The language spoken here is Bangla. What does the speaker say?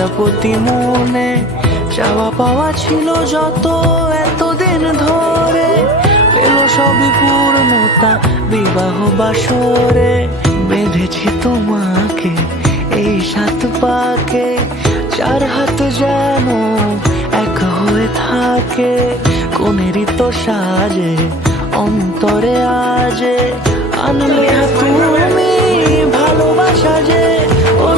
প্রজাপতি মনে চাওয়া পাওয়া ছিল যত এতদিন ধরে, পেল সবই পূর্ণতা বিবাহ বাসরে। বেঁধেছি তোমাকে এই 7 পাকে, 4 হাত যেন এক হয়ে থাকে। কোনেরই তো সাজে অন্তরে আজে আনলে তুমি ভালোবাসা যে ও